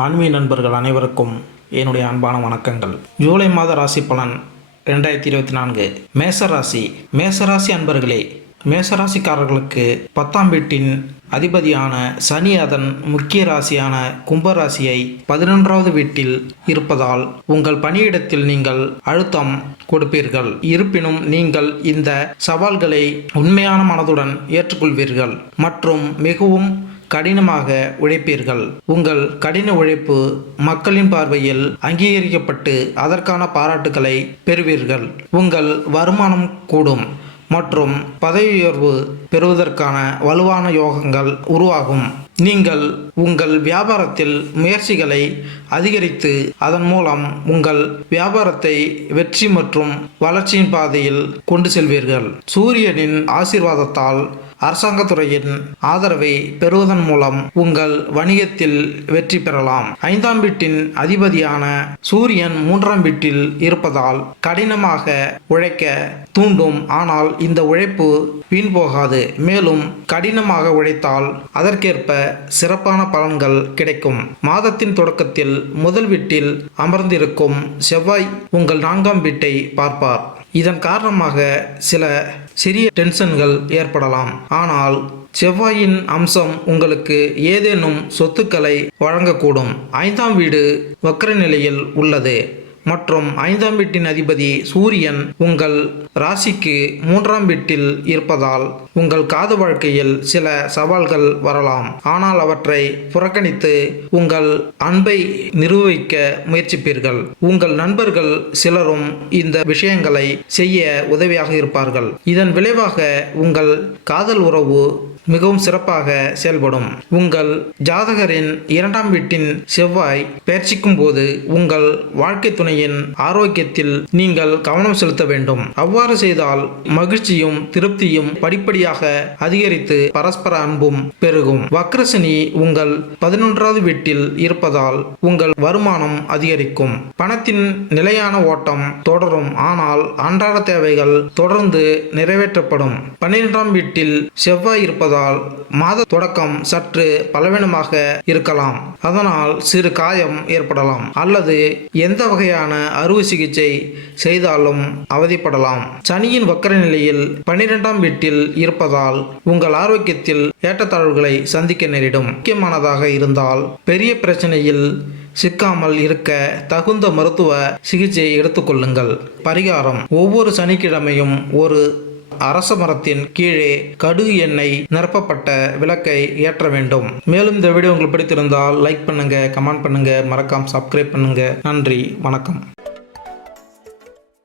ஆன்மீக நண்பர்கள் அனைவருக்கும் என்னுடைய அன்பான வணக்கங்கள். ஜூலை மாத ராசி பலன் 2024. மேசராசி. மேசராசி அன்பர்களே, மேசராசிக்காரர்களுக்கு 10ஆம் வீட்டின் அதிபதியான சனி அதன் முக்கிய ராசியான கும்பராசியை 11வது வீட்டில் இருப்பதால் உங்கள் பணியிடத்தில் நீங்கள் அழுத்தம் கொடுப்பீர்கள். இருப்பினும் நீங்கள் இந்த சவால்களை உண்மையான மனதுடன் ஏற்றுக்கொள்வீர்கள் மற்றும் மிகவும் கடினமாக உழைப்பீர்கள். உங்கள் கடின உழைப்பு மக்களின் பார்வையில் அங்கீகரிக்கப்பட்டு அதற்கான பாராட்டுகளை பெறுவீர்கள். உங்கள் வருமானம் கூடும் மற்றும் பதவி உயர்வு பெறுவதற்கான வலுவான யோகங்கள் உருவாகும். நீங்கள் உங்கள் வியாபாரத்தில் முயற்சிகளை அதிகரித்து அதன் மூலம் உங்கள் வியாபாரத்தை வெற்றி மற்றும் வளர்ச்சியின் பாதையில் கொண்டு செல்வீர்கள். சூரியனின் ஆசீர்வாதத்தால் அரசாங்கத்துறையின் ஆதரவை பெறுவதன் மூலம் உங்கள் வணிகத்தில் வெற்றி பெறலாம். 5ஆம் வீட்டின் அதிபதியான சூரியன் 3ஆம் வீட்டில் இருப்பதால் கடினமாக உழைக்க தூண்டும். ஆனால் இந்த உழைப்பு வீண் போகாது. மேலும் கடினமாக உழைத்தால் அதற்கேற்ப சிறப்பான பலன்கள் கிடைக்கும். மாதத்தின் தொடக்கத்தில் முதல் வீட்டில் அமர்ந்திருக்கும் செவ்வாய் உங்கள் 4ஆம் வீட்டை பார்ப்பார். இதன் காரணமாக சில சிறிய டென்ஷன்கள் ஏற்படலாம். ஆனால் செவ்வாயின் அம்சம் உங்களுக்கு ஏதேனும் சொத்துக்களை வழங்கக்கூடும். 5ஆம் வீடு வக்ர நிலையில் உள்ளது மற்றும் 5ஆம் வீட்டின் அதிபதி சூரியன் உங்கள் ராசிக்கு 3ஆம் வீட்டில் இருப்பதால் உங்கள் காது வாழ்க்கையில் சில சவால்கள் வரலாம். ஆனால் அவற்றை புறக்கணித்து உங்கள் அன்பை நிரூபிக்க முயற்சிப்பீர்கள். உங்கள் நண்பர்கள் சிலரும் இந்த விஷயங்களை செய்ய உதவியாக இருப்பார்கள். இதன் விளைவாக உங்கள் காதல் உறவு மிகவும் சிறப்பாக செயல்படும். உங்கள் ஜாதகரின் 2ஆம் வீட்டின் செவ்வாய் பெயர்ச்சிக்கும் போது உங்கள் வாழ்க்கை துணையின் ஆரோக்கியத்தில் நீங்கள் கவனம் செலுத்த வேண்டும். அவ்வாறு செய்தால் மகிழ்ச்சியும் திருப்தியும் படிப்படியாக அதிகரித்து பரஸ்பர அன்பும் பெருகும். வக்ரசனி உங்கள் 11வது வீட்டில் இருப்பதால் உங்கள் வருமானம் அதிகரிக்கும். பணத்தின் நிலையான ஓட்டம் தொடரும். ஆனால் அன்றாட தேவைகள் தொடர்ந்து நிறைவேற்றப்படும். 12ஆம் வீட்டில் செவ்வாய் இருப்பதால் மாத தொடக்கம் சற்று பலவீனமாக இருக்கலாம். அதனால் சிறு காயம் ஏற்படலாம் அல்லது எந்த வகையான அறுவை சிகிச்சை செய்தாலும் அவதிப்படலாம். சனியின் வக்கர நிலையில் 12ஆம் வீட்டில் இருப்பதால் உங்கள் ஆரோக்கியத்தில் ஏற்றத்தாழ்வுகளை சந்திக்க நேரிடும். முக்கியமானதாக இருந்தால் பெரிய பிரச்சனையில் சிக்காமல் இருக்க தகுந்த மருத்துவ சிகிச்சை எடுத்துக்கொள்ளுங்கள். பரிகாரம்: ஒவ்வொரு சனிக்கிழமையும் ஒரு அரச மரத்தின் கீழே கடுகு எண்ணெய் நிரப்பப்பட்ட விளக்கை ஏற்ற வேண்டும். மேலும் இந்த வீடியோ உங்களுக்கு பிடித்திருந்தால் லைக் பண்ணுங்க, கமெண்ட் பண்ணுங்க, மறக்காம சப்ஸ்கிரைப் பண்ணுங்க. நன்றி, வணக்கம்.